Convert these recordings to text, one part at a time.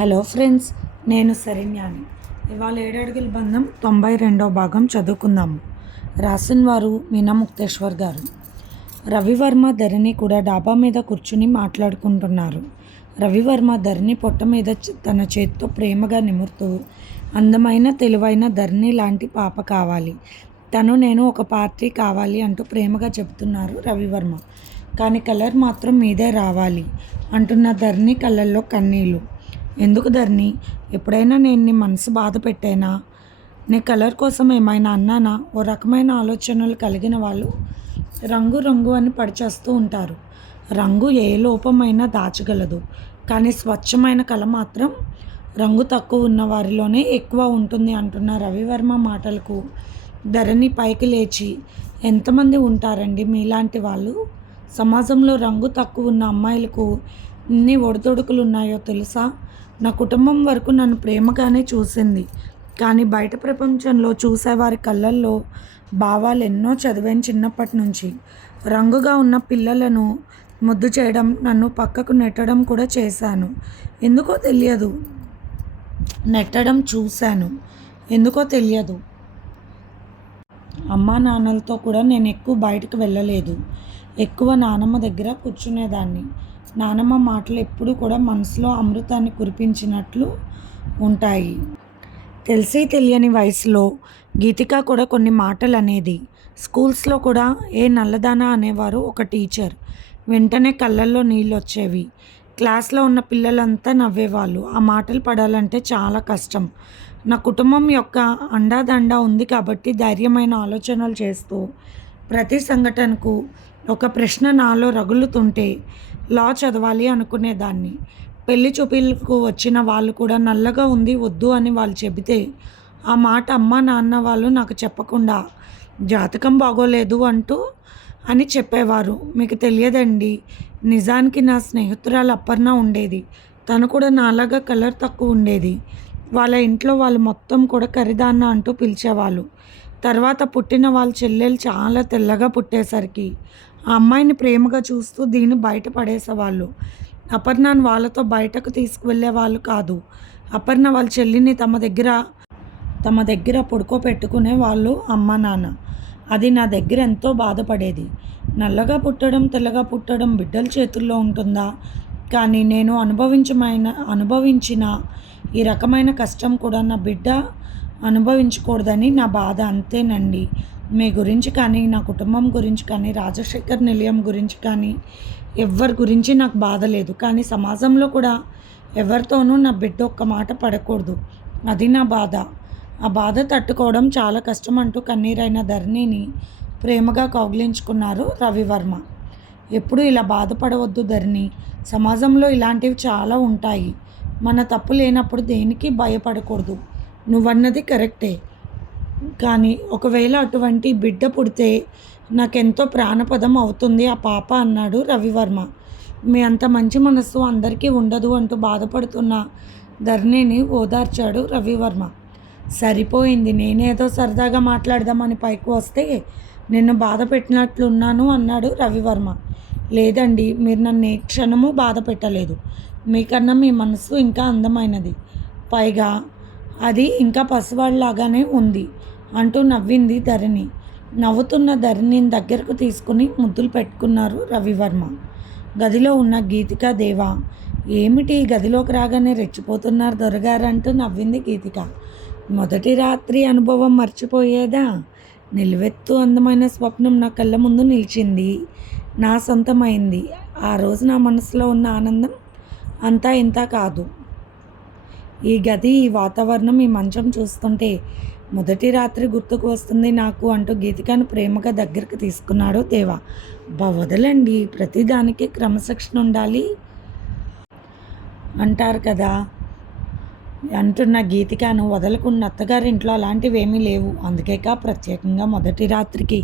Hello friends నేను శరణ్యాని. ఇవాళ ఏడడుగుల బంధం తొంభై రెండో భాగం చదువుకుందాము. రాసిన వారు మీనా ముక్తేశ్వర్ గారు. రవివర్మ ధరణి కూడా డాబా మీద కూర్చుని మాట్లాడుకుంటున్నారు. రవివర్మ ధరణి పొట్ట మీద తన చేతితో ప్రేమగా నిమురుతూ అందమైన తెలివైన ధరణి లాంటి పాప కావాలి. తను నేను ఒక పార్టీ కావాలి అంటూ ప్రేమగా చెబుతున్నారు రవివర్మ. కానీ కలర్ మాత్రం మీదే రావాలి అంటున్న ధరణి కళ్ళల్లో కన్నీళ్ళు ఎందుకు ధరణి? ఎప్పుడైనా నేను నీ మనసు బాధ పెట్టానా? నీ కలర్ కోసం ఏమైనా అన్నానా? ఓ రకమైన ఆలోచనలు కలిగిన వాళ్ళు రంగు రంగు అని పడిచేస్తూ ఉంటారు. రంగు ఏ లోపమైనా దాచగలదు. కానీ స్వచ్ఛమైన కళ మాత్రం రంగు తక్కువ ఉన్న వారిలోనే ఎక్కువ ఉంటుంది అంటున్న రవివర్మ మాటలకు ధరణి పైకి లేచి ఎంతమంది ఉంటారండి మీలాంటి వాళ్ళు? సమాజంలో రంగు తక్కువ ఉన్న అమ్మాయిలకు ఎన్ని ఒడిదొడుకులు ఉన్నాయో తెలుసా? నా కుటుంబం వరకు నన్ను ప్రేమగానే చూసింది. కానీ బయట ప్రపంచంలో చూసేవారి కళ్ళల్లో భావాలు ఎన్నో చదివాను చిన్నప్పటి నుంచి రంగుగా ఉన్న పిల్లలను ముద్దు చేయడం నన్ను పక్కకు నెట్టడం కూడా చేశాను. ఎందుకో తెలియదు. నెట్టడం చూశాను. ఎందుకో తెలియదు. అమ్మా నాన్నలతో కూడా నేను ఎక్కువ బయటకు వెళ్ళలేదు. ఎక్కువ నానమ్మ దగ్గర కూర్చునేదాన్ని. నానమ్మ మాటలు ఎప్పుడూ కూడా మనసులో అమృతాన్ని కురిపించినట్లు ఉంటాయి. తెలిసి తెలియని వయసులో గీతిక కూడా కొన్ని మాటలు అనేది స్కూల్స్లో కూడా ఏ నల్లదాన అనేవారు ఒక టీచర్. వెంటనే కళ్ళల్లో నీళ్ళు వచ్చేవి క్లాస్లో ఉన్న పిల్లలంతా నవ్వేవాళ్ళు. ఆ మాటలు పడాలంటే చాలా కష్టం. నా కుటుంబం యొక్క అండాదండ ఉంది కాబట్టి ధైర్యమైన ఆలోచనలు చేస్తూ ప్రతి సంఘటనకు ఒక ప్రశ్న నాలో రగులుతుంటే లా చదవాలి అనుకునేదాన్ని. పెళ్ళి చూపులకు వచ్చిన వాళ్ళు కూడా నల్లగా ఉంది వద్దు అని వాళ్ళు చెబితే ఆ మాట అమ్మ నాన్న వాళ్ళు నాకు చెప్పకుండా జాతకం బాగోలేదు అంటూ అని చెప్పేవారు. మీకు తెలియదండి నిజానికి నా స్నేహితురాలు అప్పర్న ఉండేది. తను కూడా నాలాగా కలర్ తక్కువ ఉండేది. వాళ్ళ ఇంట్లో వాళ్ళు మొత్తం కూడా ఖరీదాన్న అంటూ పిలిచేవాళ్ళు. తర్వాత పుట్టిన వాళ్ళ చెల్లెలు చాలా తెల్లగా పుట్టేసరికి ఆ అమ్మాయిని ప్రేమగా చూస్తూ దీన్ని బయట పడేసేవాళ్ళు. అపర్ణను వాళ్ళతో బయటకు తీసుకువెళ్ళే వాళ్ళు కాదు. అపర్ణ వాళ్ళ చెల్లిని తమ దగ్గర తమ దగ్గర పడుకోపెట్టుకునే వాళ్ళు అమ్మ నాన్న. అది నా దగ్గర ఎంతో బాధపడేది. నల్లగా పుట్టడం తెల్లగా పుట్టడం బిడ్డల చేతుల్లో ఉంటుందా? కానీ నేను అనుభవించమైన అనుభవించిన ఈ రకమైన కష్టం కూడా నా బిడ్డ అనుభవించకూడదని నా బాధ అంతేనండి. మీ గురించి కానీ నా కుటుంబం గురించి కానీ రాజశేఖర్ నిలయం గురించి కానీ ఎవరి గురించి నాకు బాధ లేదు. కానీ సమాజంలో కూడా ఎవరితోనూ నా బిడ్డ ఒక్క మాట పడకూడదు. అది నా బాధ. ఆ బాధ తట్టుకోవడం చాలా కష్టం అంటూ కన్నీరైన ధరణిని ప్రేమగా కౌగిలించుకున్నారు రవివర్మ. ఎప్పుడు ఇలా బాధపడవద్దు ధరణి. సమాజంలో ఇలాంటివి చాలా ఉంటాయి. మన తప్పు లేనప్పుడు దేనికి భయపడకూడదు? నువ్వన్నది కరెక్టే. కానీ ఒకవేళ అటువంటి బిడ్డ పుడితే నాకెంతో ప్రాణపదం అవుతుంది ఆ పాప అన్నాడు రవివర్మ. మీ అంత మంచి మనస్సు అందరికీ ఉండదు అంటూ బాధపడుతున్న ధర్ణిని ఓదార్చాడు రవివర్మ. సరిపోయింది నేనేదో సరదాగా మాట్లాడదామని పైకి వస్తే నిన్ను బాధ పెట్టినట్లున్నాను అన్నాడు రవివర్మ. లేదండి మీరు నన్ను ఏ క్షణము బాధ పెట్టలేదు. మీకన్నా మీ మనసు ఇంకా అందమైనది. పైగా అది ఇంకా పసివాళ్ళలాగానే ఉంది. అంటూ నవ్వింది ధరణి. నవ్వుతున్న ధరణిని దగ్గరకు తీసుకుని ముద్దులు పెట్టుకున్నారు రవివర్మ. గదిలో ఉన్న గీతిక దేవా ఏమిటి గదిలోకి రాగానే రెచ్చిపోతున్నారు దొరగారు అంటూ నవ్వింది గీతిక. మొదటి రాత్రి అనుభవం మర్చిపోయేదా? నిలువెత్తు అందమైన స్వప్నం నా కళ్ళ ముందు నిలిచింది. నా సొంతమైంది. ఆ రోజు నా మనసులో ఉన్న ఆనందం అంతా ఇంత కాదు. ఈ గది ఈ వాతావరణం ఈ మంచం చూస్తుంటే మొదటి రాత్రి గుర్తుకు వస్తుంది నాకు అంటూ గీతికను ప్రేమగా దగ్గరికి తీసుకున్నాడు దేవా. బా వదలండి. ప్రతిదానికి క్రమశిక్షణ ఉండాలి అంటారు కదా. అంటున్న గీతికను వదలకుండా అత్తగారింట్లో అలాంటివి ఏమీ లేవు. అందుకేక ప్రత్యేకంగా మొదటి రాత్రికి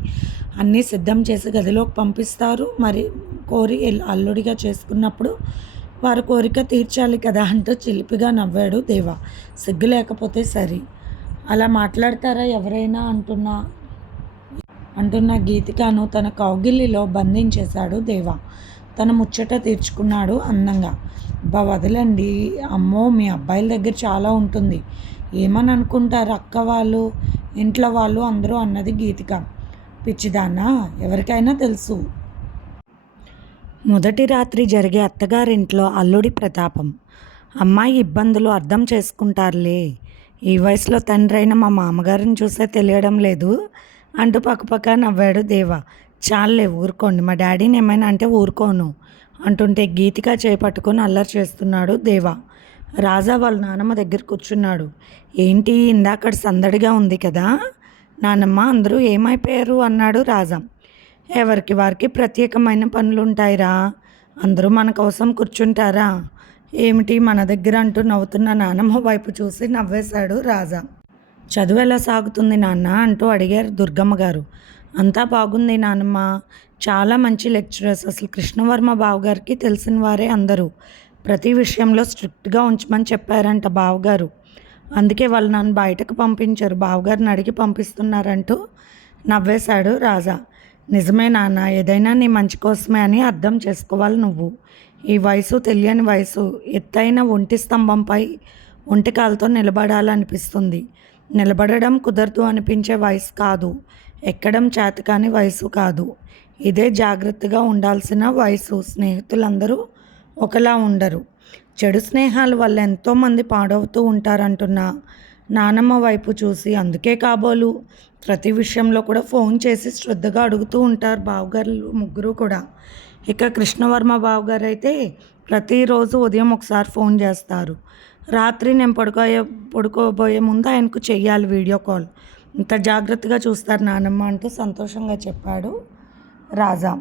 అన్నీ సిద్ధం చేసి గదిలోకి పంపిస్తారు. మరి కోరి అల్లుడిగా చేసుకున్నప్పుడు వారి కోరిక తీర్చాలి కదా అంటూ చిలిపిగా నవ్వాడు దేవా. సిగ్గు లేకపోతే సరే. అలా మాట్లాడతారా ఎవరైనా అంటున్నా? అంటున్న గీతికను తన కౌగిలిలో బంధించేశాడు దేవా. తన ముచ్చట తీర్చుకున్నాడు అందంగా. బా వదలండి. అమ్మో మీ అబ్బాయిల దగ్గర చాలా ఉంటుంది. ఏమని అనుకుంటారు అక్క వాళ్ళు? ఇంట్లో వాళ్ళు అందరూ అన్నది గీతిక. పిచ్చిదానా ఎవరికైనా తెలుసు. మొదటి రాత్రి జరిగే అత్తగారింట్లో అల్లుడి ప్రతాపం. అమ్మాయి ఇబ్బందులు అర్థం చేసుకుంటారులే. ఈ వయసులో తండ్రి అయిన మా మామగారిని చూసే తెలియడం లేదు. అంటూ పక్కపక్క నవ్వాడు దేవ చాలే ఊరుకోండి మా డాడీని ఏమైనా అంటే ఊరుకోను అంటుంటే గీతిక చేపట్టుకొని అల్లరి చేస్తున్నాడు దేవ. రాజా వాళ్ళ నానమ్మ దగ్గర కూర్చున్నాడు. ఏంటి ఇందాకడ సందడిగా ఉంది కదా నానమ్మ అందరూ ఏమైపోయారు అన్నాడు రాజా. ఎవరికి వారికి ప్రత్యేకమైన పనులు ఉంటాయిరా అందరూ మన కోసం కూర్చుంటారా? ఏమిటి మన దగ్గర అంటూ నవ్వుతున్న నానమ్మ వైపు చూసి నవ్వేశాడు రాజా. చదువు ఎలా సాగుతుంది నాన్న అంటూ అడిగారు దుర్గమ్మ గారు. అంతా బాగుంది నానమ్మ. చాలా మంచి లెక్చరర్స్. అసలు కృష్ణవర్మ బావగారికి తెలిసిన వారే అందరూ. ప్రతి విషయంలో స్ట్రిక్ట్గా ఉంచమని చెప్పారంట బావగారు. అందుకే వాళ్ళు నన్ను బయటకు పంపించారు. బావగారిని అడిగి పంపిస్తున్నారంటూ నవ్వేశాడు రాజా. నిజమే నాన్న. ఏదైనా నీ మంచి కోసమే అని అర్థం చేసుకోవాలి నువ్వు. ఈ వయసు తెలియని వయసు ఎత్తైన ఒంటి స్తంభంపై ఒంటికాలతో నిలబడాలనిపిస్తుంది. నిలబడడం కుదరదు అనిపించే వయసు కాదు. ఎక్కడం చేతకాని వయసు కాదు. ఇదే జాగ్రత్తగా ఉండాల్సిన వయసు. స్నేహితులందరూ ఒకలా ఉండరు. చెడు స్నేహాల వల్ల ఎంతోమంది పాడవుతూ ఉంటారంటున్నా నానమ్మ వైపు చూసి అందుకే కాబోలు. ప్రతి విషయంలో కూడా ఫోన్ చేసి శ్రద్ధగా అడుగుతూ ఉంటారు బావగారు ముగ్గురు కూడా. ఇక కృష్ణవర్మ బాబు గారు అయితే ప్రతిరోజు ఉదయం ఒకసారి ఫోన్ చేస్తారు. రాత్రి నేను పడుకోయే పడుకోబోయే ముందు ఆయనకు చెయ్యాలి వీడియో కాల్. ఇంత జాగ్రత్తగా చూస్తారు నానమ్మ అంటూ సంతోషంగా చెప్పాడు రాజా.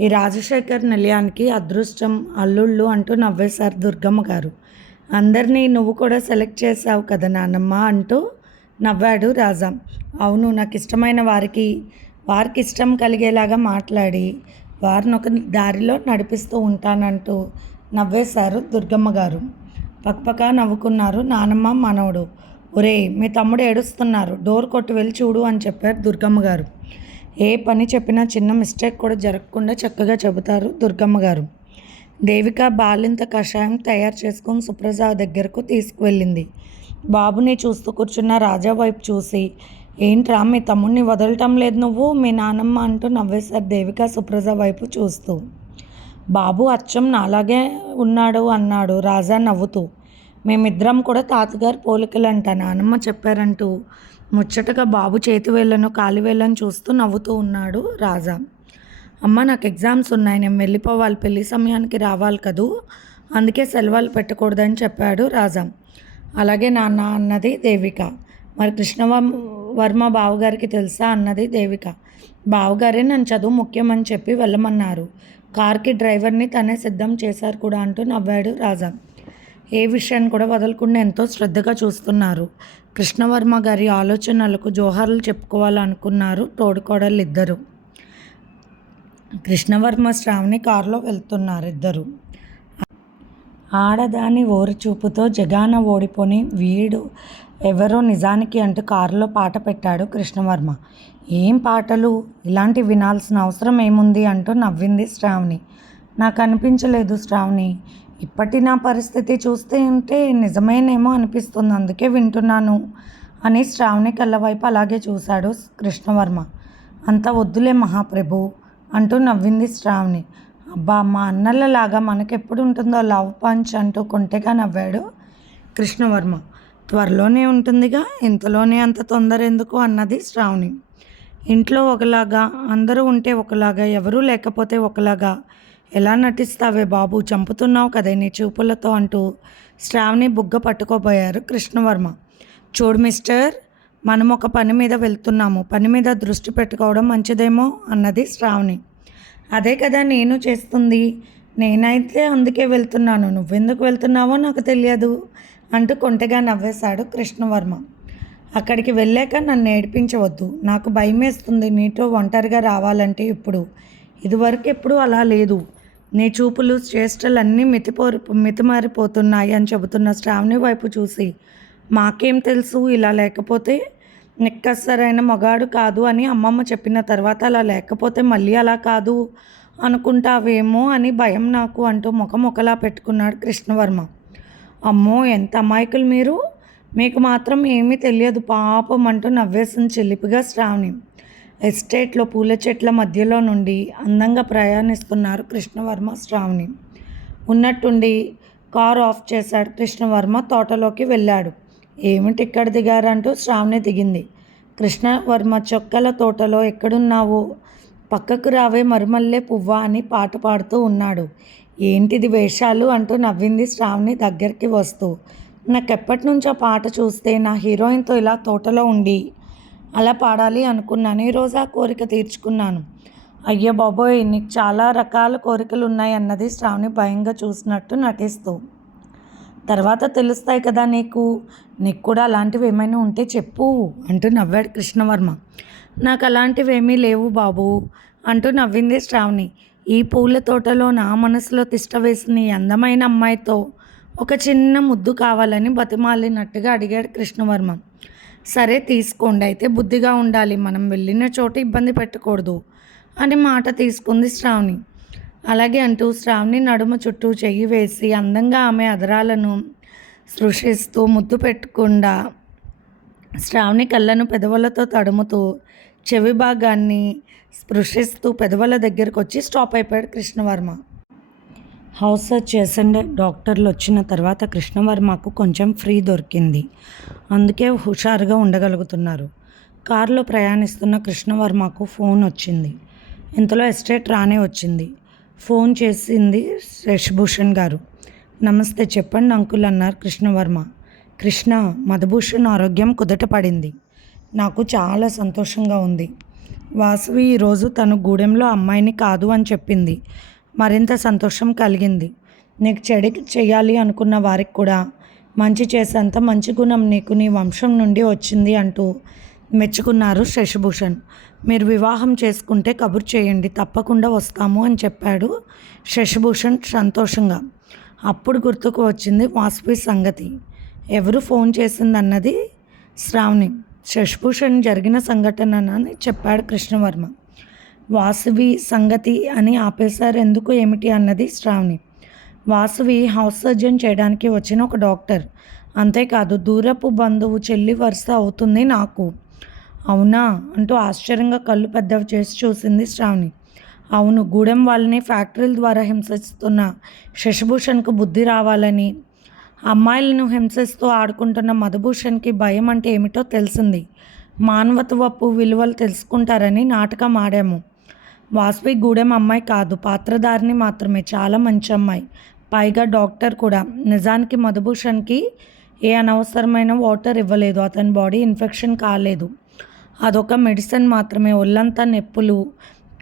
ఈ రాజశేఖర్ నిలయానికి అదృష్టం అల్లుళ్ళు అంటూ నవ్వేశారు దుర్గమ్మ గారు. అందరినీ నువ్వు కూడా సెలెక్ట్ చేసావు కదా నానమ్మ అంటూ నవ్వాడు రాజా. అవును నాకు ఇష్టమైన వారికి వారికి ఇష్టం కలిగేలాగా మాట్లాడి వారిని ఒక దారిలో నడిపిస్తూ ఉంటానంటూ నవ్వేశారు దుర్గమ్మ గారు. పక్కపక్క నవ్వుకున్నారు నానమ్మ మనవడు. ఒరే మీ తమ్ముడు ఏడుస్తున్నారు. డోర్ కొట్టి వెళ్ళి చూడు అని చెప్పారు దుర్గమ్మ గారు. ఏ పని చెప్పినా చిన్న మిస్టేక్ కూడా జరగకుండా చక్కగా చెబుతారు దుర్గమ్మ గారు. దేవిక బాలింత కషాయం తయారు చేసుకుని సుప్రజ దగ్గరకు తీసుకువెళ్ళింది. బాబుని చూస్తూ కూర్చున్న రాజా వైపు చూసి ఏంట్రా మీ తమ్ముడిని వదలటం లేదు నువ్వు? మీ నానమ్మ అంటూ నవ్వేశారు దేవిక సుప్రజ వైపు చూస్తూ. బాబు అచ్చం నాలాగే ఉన్నాడు అన్నాడు రాజా నవ్వుతూ. మేమిద్దరం కూడా తాతగారు పోలికలంట నానమ్మ చెప్పారంటూ. ముచ్చటగా బాబు చేతి వేళ్ళను కాలి వేళ్ళను చూస్తూ నవ్వుతూ ఉన్నాడు రాజా. అమ్మ నాకు ఎగ్జామ్స్ ఉన్నాయి నేను వెళ్ళిపోవాలి పెళ్ళి సమయానికి రావాలి కదూ? అందుకే సెలవులు పెట్టకూడదని చెప్పాడు రాజా. అలాగే నాన్న అన్నది దేవిక. మరి కృష్ణవ వర్మ బావగారికి తెలుసా అన్నది దేవిక. బావగారే నన్ను చదువు ముఖ్యమని చెప్పి వెళ్ళమన్నారు. కార్కి డ్రైవర్ని తనే సిద్ధం చేశారు కూడా అంటూ నవ్వాడు రాజా. ఏ విషయాన్ని కూడా వదలకుండా ఎంతో శ్రద్ధగా చూస్తున్నారు. కృష్ణవర్మ గారి ఆలోచనలకు జోహార్లు చెప్పుకోవాలనుకున్నారు తోడుకోడలు ఇద్దరు కృష్ణవర్మ శ్రావణి కారులో వెళ్తున్నారు ఇద్దరు ఆడదాని ఓరచూపుతో జగాన ఓడిపోని వీడు ఎవరో నిజానికి అంటూ కారులో పాట పెట్టాడు కృష్ణవర్మ. ఏం పాటలు? ఇలాంటి వినాల్సిన అవసరం ఏముంది అంటూ నవ్వింది శ్రావణి. నాకు అనిపించలేదు శ్రావణి. ఇప్పటి నా పరిస్థితి చూస్తే ఉంటే నిజమేనేమో అనిపిస్తుంది అందుకే వింటున్నాను అని శ్రావణి కళ్ళ వైపు అలాగే చూశాడు కృష్ణవర్మ. అంత వద్దులే మహాప్రభు అంటూ నవ్వింది శ్రావణి. అబ్బా మా అన్నలలాగా మనకెప్పుడు ఉంటుందో లవ్ పంచ్ అంటూ కొంటెగా నవ్వాడు కృష్ణవర్మ. త్వరలోనే ఉంటుందిగా ఇంతలోనే అంత తొందర ఎందుకు అన్నది శ్రావణి. ఇంట్లో ఒకలాగా అందరూ ఉంటే ఒకలాగా ఎవరూ లేకపోతే ఒకలాగా ఎలా నటిస్తావే బాబు చంపుతున్నావు కదే నీ చూపులతో అంటూ శ్రావణి బుగ్గ పట్టుకోబోయారు కృష్ణవర్మ. చూడు మిస్టర్ మనం ఒక పని మీద వెళ్తున్నాము పని మీద దృష్టి పెట్టుకోవడం మంచిదేమో అన్నది శ్రావణి. అదే కదా నేను చేస్తుంది నేనైతే అందుకే వెళ్తున్నాను నువ్వెందుకు వెళ్తున్నావో నాకు తెలియదు. అంటూ కొంటెగా నవ్వేశాడు కృష్ణవర్మ. అక్కడికి వెళ్ళాక నన్ను ఏడిపించవద్దు. నాకు భయమేస్తుంది. నీతో ఒంటరిగా రావాలంటే ఇప్పుడు ఇదివరకు ఎప్పుడూ అలా లేదు. నీ చూపులు చేష్టలు అన్నీ మితిపోరి మితిమారిపోతున్నాయి అని చెబుతున్న శ్రావణి వైపు చూసి మాకేం తెలుసు? ఇలా లేకపోతే నిక్కసరైన మగాడు కాదు అని అమ్మమ్మ చెప్పిన తర్వాత అలా లేకపోతే మళ్ళీ అలా కాదు అనుకుంటావేమో అని భయం నాకు అంటూ ముఖం ఒకలా పెట్టుకున్నాడు కృష్ణవర్మ. అమ్మో ఎంత అమాయకులు మీరు. మీకు మాత్రం ఏమీ తెలియదు. పాపం అంటూ నవ్వేసింది చెల్లిపిగా శ్రావణి. ఎస్టేట్లో పూల చెట్ల మధ్యలో నుండి అందంగా ప్రయాణిస్తున్నారు కృష్ణవర్మ శ్రావణి. ఉన్నట్టుండి కారు ఆఫ్ చేశాడు కృష్ణవర్మ తోటలోకి వెళ్ళాడు. ఏమిటి ఇక్కడ దిగారంటూ శ్రావణి దిగింది. కృష్ణవర్మ చొక్కల తోటలో ఎక్కడున్నావో? పక్కకు రావే మరుమల్లే పువ్వా? అని పాట పాడుతూ ఉన్నాడు. ఏంటిది వేషాలు అంటూ నవ్వింది శ్రావణి దగ్గరికి వస్తూ. నాకెప్పటి నుంచో పాట చూస్తే నా హీరోయిన్తో ఇలా తోటలో ఉండి అలా పాడాలి అనుకున్నాను. ఈరోజు ఆ కోరిక తీర్చుకున్నాను. అయ్యో బాబోయ్ నీకు చాలా రకాల కోరికలు ఉన్నాయి అన్నది శ్రావణి భయంగా చూసినట్టు నటిస్తూ. తర్వాత తెలుస్తాయి కదా నీకు. నీకు కూడా అలాంటివి ఏమైనా ఉంటే చెప్పు అంటూ నవ్వాడు కృష్ణవర్మ. నాకు అలాంటివి ఏమీ లేవు బాబు అంటూ నవ్వింది శ్రావణి. ఈ పూల తోటలో నా మనసులో తిష్ట వేసిన ఈ అందమైన అమ్మాయితో ఒక చిన్న ముద్దు కావాలని బతిమాలినట్టుగా అడిగాడు కృష్ణవర్మ. సరే తీసుకోండి అయితే బుద్ధిగా ఉండాలి మనం వెళ్ళిన చోట ఇబ్బంది పెట్టకూడదు అని మాట తీసుకుంది శ్రావణి. అలాగే అంటూ శ్రావణి నడుమ చుట్టూ చెయ్యి వేసి అందంగా ఆమె అదరాలను సృష్టిస్తూ ముద్దు పెట్టకుండా శ్రావణి కళ్ళను పెదవులతో తడుముతూ చెవి భాగాన్ని స్పృశిస్తూ పెదవుల దగ్గరకు వచ్చి స్టాప్ అయిపోయాడు కృష్ణవర్మ. House search చేసండి. డాక్టర్లు వచ్చిన తర్వాత కృష్ణవర్మకు కొంచెం ఫ్రీ దొరికింది. అందుకే హుషారుగా ఉండగలుగుతున్నారు. కారులో ప్రయాణిస్తున్న కృష్ణవర్మకు ఫోన్ వచ్చింది. ఇంతలో ఎస్టేట్ రానే వచ్చింది. ఫోన్ చేసింది శశిభూషణ్ గారు. నమస్తే చెప్పండి అంకుల్ అన్నారు కృష్ణవర్మ. కృష్ణ మధుభూషణ్ ఆరోగ్యం కుదట పడింది. నాకు చాలా సంతోషంగా ఉంది. వాసవి ఈరోజు తను గూడెంలో అమ్మాయిని కాదు అని చెప్పింది. మరింత సంతోషం కలిగింది. నీకు చెడు చేయాలి అనుకున్న వారికి కూడా మంచి చేసేంత మంచి గుణం నీకు నీ వంశం నుండి వచ్చింది అంటూ మెచ్చుకున్నారు శశిభూషణ్. మీరు వివాహం చేసుకుంటే కబురు చేయండి తప్పకుండా వస్తాము అని చెప్పాడు శశిభూషణ్ సంతోషంగా. అప్పుడు గుర్తుకు వచ్చింది వాసవి సంగతి. ఎవరు ఫోన్ చేసిందన్నది శ్రావణి. శశిభూషణ్ జరిగిన సంఘటనని చెప్పాడు కృష్ణవర్మ. వాసువి సంగతి అని ఆపేశారు ఎందుకు ఏమిటి అన్నది శ్రావణి. వాసువి హౌస్ సర్జన్ చేయడానికి వచ్చిన ఒక డాక్టర్. అంతేకాదు దూరపు బంధువు చెల్లి వరుస అవుతుంది నాకు. అవునా? అంటూ ఆశ్చర్యంగా కళ్ళు పెద్దవి చేసి చూసింది శ్రావణి. అవును గూడెం వాళ్ళని ఫ్యాక్టరీల ద్వారా హింసిస్తున్న శశిభూషణ్కు బుద్ధి రావాలని అమ్మాయిలను హింసిస్తూ ఆడుకుంటున్న మధుభూషణ్కి భయం అంటే ఏమిటో తెలిసింది. మానవత్వపు విలువలు తెలుసుకుంటారని నాటకం ఆడాము. వాస్వి గూడెం అమ్మాయి కాదు పాత్రధారిని మాత్రమే చాలా మంచి అమ్మాయి. పైగా డాక్టర్ కూడా. నిజానికి మధుభూషణ్కి ఏ అనవసరమైన వాటర్ ఇవ్వలేదు అతని బాడీ ఇన్ఫెక్షన్ కాలేదు. అదొక మెడిసిన్ మాత్రమే. ఒళ్ళంతా నొప్పులు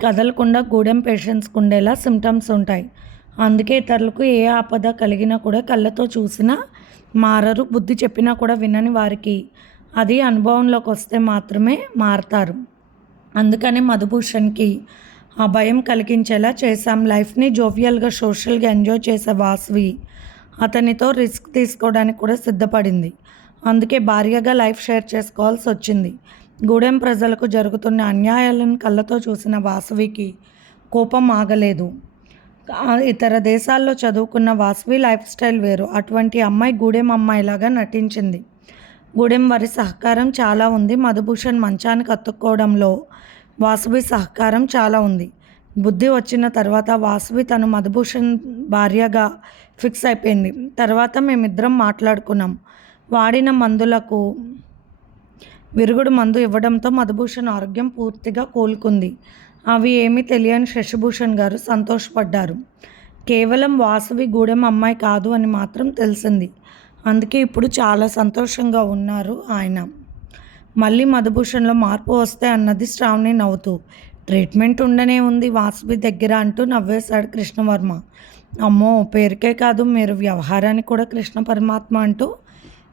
కదలకుండా గూడెం పేషెంట్స్కి ఉండేలా సిమ్టమ్స్ ఉంటాయి. అందుకే ఇతరులకు ఏ ఆపద కలిగినా కూడా కళ్ళతో చూసినా మారరు బుద్ధి చెప్పినా కూడా వినని వారికి. అది అనుభవంలోకి వస్తే మాత్రమే మారతారు. అందుకని మధుభూషణ్కి ఆ భయం కలిగించేలా చేశాం. లైఫ్ని జోవియల్గా సోషల్గా ఎంజాయ్ చేసే వాసవి అతనితో రిస్క్ తీసుకోవడానికి కూడా సిద్ధపడింది. అందుకే భార్యగా లైఫ్ షేర్ చేసుకోవాల్సి వచ్చింది. గూడెం ప్రజలకు జరుగుతున్న అన్యాయాలను కళ్ళతో చూసిన వాసవికి కోపం ఆగలేదు. ఇతర దేశాల్లో చదువుకున్న వాసవి లైఫ్ స్టైల్ వేరు. అటువంటి అమ్మాయి గూడెం అమ్మాయిలాగా నటించింది. గూడెం వారి సహకారం చాలా ఉంది. మధుభూషణ్ మంచానికి అతుక్కోవడంలో వాసవి సహకారం చాలా ఉంది. బుద్ధి వచ్చిన తర్వాత వాసవి తను మధుభూషణ్ భార్యగా ఫిక్స్ అయిపోయింది. తర్వాత మేమిద్దరం మాట్లాడుకున్నాం. వాడిన మందులకు విరుగుడు మందు ఇవ్వడంతో మధుభూషణ్ ఆరోగ్యం పూర్తిగా కోలుకుంది. అవి ఏమీ తెలియని శశిభూషణ్ గారు సంతోషపడ్డారు. కేవలం వాసవి గూడెం అమ్మాయి కాదు అని మాత్రం తెలిసింది. అందుకే ఇప్పుడు చాలా సంతోషంగా ఉన్నారు ఆయన. మళ్ళీ మధుభూషణ్లో మార్పు వస్తే అన్నది శ్రావణి నవ్వుతూ ట్రీట్మెంట్ ఉండనే ఉంది వాసవి దగ్గర అంటూ నవ్వేశాడు కృష్ణవర్మ. అమ్మో పేరుకే కాదు మీరు వ్యవహారానికి కూడా కృష్ణ పరమాత్మ అంటూ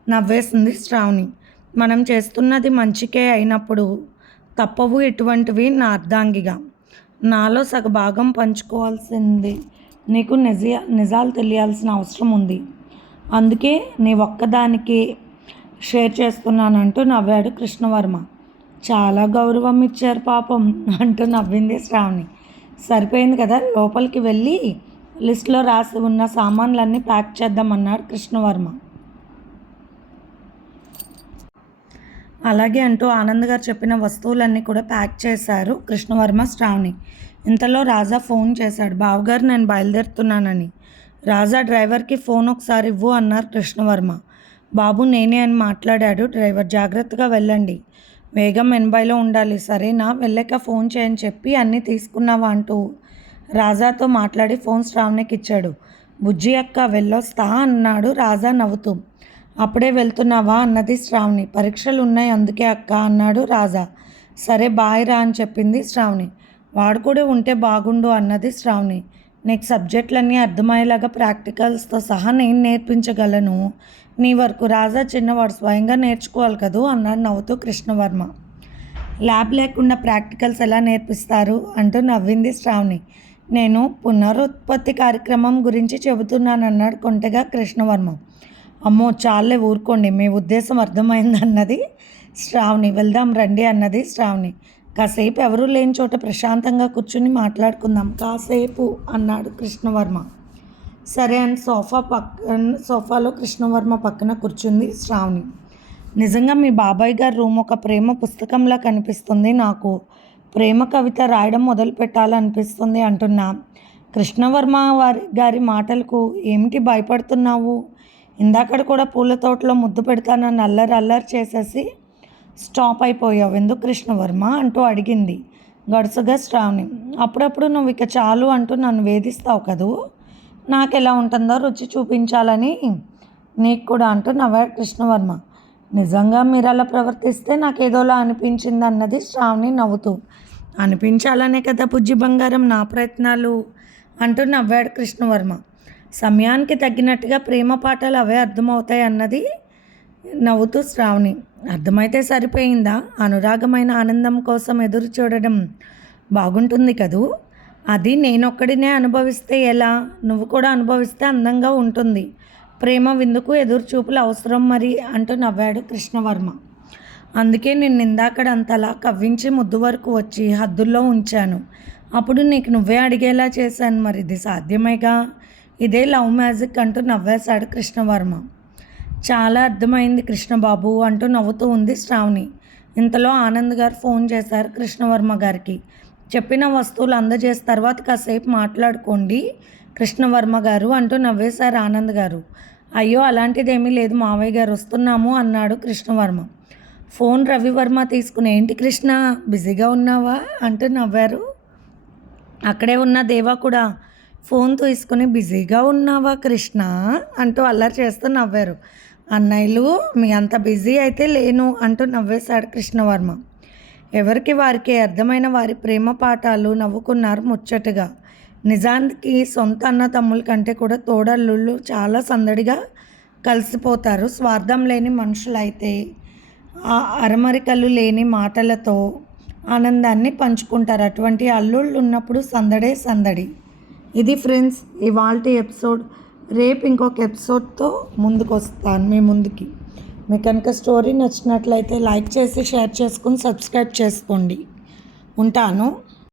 నవ్వేసింది శ్రావణి. మనం చేస్తున్నది మంచికే అయినప్పుడు తప్పవు ఇటువంటివి నా అర్ధాంగిగా నాలో సగ భాగం పంచుకోవాల్సింది నీకు నిజ నిజాలు తెలియాల్సిన అవసరం ఉంది. అందుకే నీ ఒక్కదానికి షేర్ చేస్తున్నానంటూ నవ్వాడు కృష్ణవర్మ. చాలా గౌరవం ఇచ్చారు పాపం అంటూ నవ్వింది శ్రావణి. సరిపోయింది కదా లోపలికి వెళ్ళి లిస్ట్లో రాసి ఉన్న సామాన్లన్నీ ప్యాక్ చేద్దామన్నాడు కృష్ణవర్మ. అలాగే అంటూ ఆనంద్ గారు చెప్పిన వస్తువులన్నీ కూడా ప్యాక్ చేశారు కృష్ణవర్మ శ్రావణి. ఇంతలో రాజా ఫోన్ చేశాడు బావగారు నేను బయలుదేరుతున్నానని. రాజా డ్రైవర్కి ఫోన్ ఒకసారి ఇవ్వు అన్నారు కృష్ణవర్మ. బాబు నేనే అని మాట్లాడాడు. డ్రైవర్ జాగ్రత్తగా వెళ్ళండి. వేగం ఎనభైలో ఉండాలి. సరేనా? వెళ్ళాక ఫోన్ చేయని చెప్పి అన్నీ తీసుకున్నావా? అంటూ రాజాతో మాట్లాడి ఫోన్ శ్రావణికి ఇచ్చాడు బుజ్జి అక్క వెళ్ళొస్తా అన్నాడు రాజా నవ్వుతూ. అప్పుడే వెళ్తున్నావా? అన్నది శ్రావణి. పరీక్షలు ఉన్నాయి అందుకే అక్క అన్నాడు రాజా. సరే బాయ్ రా అని చెప్పింది శ్రావణి. వాడు కూడా ఉంటే బాగుండు అన్నది శ్రావణి. నీకు సబ్జెక్టులన్నీ అర్థమయ్యేలాగా ప్రాక్టికల్స్తో సహా నేను నేర్పించగలను. నీ వరకు రాజా చిన్నవాడు స్వయంగా నేర్చుకోవాలి కదూ? అన్నాడు నవ్వుతూ కృష్ణవర్మ. ల్యాబ్ లేకుండా ప్రాక్టికల్స్ ఎలా నేర్పిస్తారు? అంటూ నవ్వింది శ్రావణి. నేను పునరుత్పత్తి కార్యక్రమం గురించి చెబుతున్నాను అన్నాడు కొంటగా కృష్ణవర్మ. అమ్మో చాలే ఊరుకోండి. మీ ఉద్దేశం అర్థమైంది అన్నది శ్రావణి. వెళ్దాం రండి అన్నది శ్రావణి. కాసేపు ఎవరూ లేని చోట ప్రశాంతంగా కూర్చుని మాట్లాడుకుందాం. కాసేపు అన్నాడు కృష్ణవర్మ. సరే అని సోఫా పక్కన సోఫాలో కృష్ణవర్మ పక్కన కూర్చుంది శ్రావణి. నిజంగా మీ బాబాయ్ గారి రూమ్ ఒక ప్రేమ పుస్తకంలా కనిపిస్తుంది నాకు. ప్రేమ కవిత రాయడం మొదలు పెట్టాలనిపిస్తుంది అంటున్నా. కృష్ణవర్మ వారి గారి మాటలకు ఏమిటి భయపడుతున్నావు? ఇందాకడ కూడా పూల తోటలో ముద్దు పెడతానని అల్లరి అల్లరి చేసేసి స్టాప్ అయిపోయావు. ఎందుకు కృష్ణవర్మ? అంటూ అడిగింది గడుసుగా శ్రావణి. అప్పుడప్పుడు నువ్వు ఇక చాలు అంటూ నన్ను వేధిస్తావు కదూ? నాకు ఎలా ఉంటుందో రుచి చూపించాలని నీకు కూడా అంటూ నవ్వాడు కృష్ణవర్మ? నిజంగా మీరు అలా ప్రవర్తిస్తే నాకు ఏదోలా అనిపించింది అన్నది శ్రావణి నవ్వుతూ. అనిపించాలనే కదా బుజ్జి బంగారం నా ప్రయత్నాలు అంటూ నవ్వాడు కృష్ణవర్మ. సమయానికి తగ్గినట్టుగా ప్రేమ పాటలు అవే అర్థమవుతాయి అన్నది నవ్వుతూ శ్రావణి. అర్థమైతే సరిపోయిందా? అనురాగమైన ఆనందం కోసం ఎదురు చూడడం బాగుంటుంది కదూ? అది నేనొక్కడినే అనుభవిస్తే ఎలా? నువ్వు కూడా అనుభవిస్తే అందంగా ఉంటుంది. ప్రేమ విందుకు ఎదురు చూపులు అవసరం మరి అంటూ నవ్వాడు కృష్ణవర్మ. అందుకే నేను ఇందాకడంతలా కవ్వించి ముద్దు వరకు వచ్చి హద్దుల్లో ఉంచాను. అప్పుడు నీకు నువ్వే అడిగేలా చేశాను. మరి ఇది సాధ్యమేగా? ఇదే లవ్ మ్యాజిక్ అంటూ నవ్వేశాడు కృష్ణవర్మ. చాలా అర్థమైంది కృష్ణబాబు అంటూ నవ్వుతూ ఉంది శ్రావణి. ఇంతలో ఆనంద్ గారు ఫోన్ చేశారు కృష్ణవర్మ గారికి. చెప్పిన వస్తువులు అందజేసిన తర్వాత కాసేపు మాట్లాడుకోండి కృష్ణవర్మ గారు అంటూ నవ్వేశారు ఆనంద్ గారు. అయ్యో అలాంటిదేమీ లేదు మావయ్య గారు వస్తున్నాము అన్నాడు కృష్ణవర్మ. ఫోన్ రవివర్మ తీసుకుని ఏంటి కృష్ణ బిజీగా ఉన్నావా? అంటూ నవ్వారు. అక్కడే ఉన్న దేవా కూడా ఫోన్ తీసుకుని బిజీగా ఉన్నావా కృష్ణ? అంటూ అల్లరి చేస్తూ నవ్వారు. అన్నయ్యలు మీ అంత బిజీ అయితే లేను అంటూ నవ్వేశాడు కృష్ణవర్మ. ఎవరికి వారికి అర్థమైన వారి ప్రేమ పాఠాలు నవ్వుకున్నారు ముచ్చటగా. నిజానికి సొంత అన్న తమ్ముల కంటే కూడా తోడల్లుళ్ళు చాలా సందడిగా కలిసిపోతారు స్వార్థం లేని మనుషులైతే. ఆ అరమరికలు లేని మాటలతో ఆనందాన్ని పంచుకుంటారు. అటువంటి అల్లుళ్ళు ఉన్నప్పుడు సందడే సందడి. ఇది ఫ్రెండ్స్ ఇవాళ ఎపిసోడ్. రేపు ఇంకొక ఎపిసోడ్తో ముందుకు వస్తాను మీ ముందుకి. మీకు కనుక స్టోరీ నచ్చినట్లయితే లైక్ చేసి షేర్ చేసుకుని సబ్స్క్రైబ్ చేసుకోండి. ఉంటాను.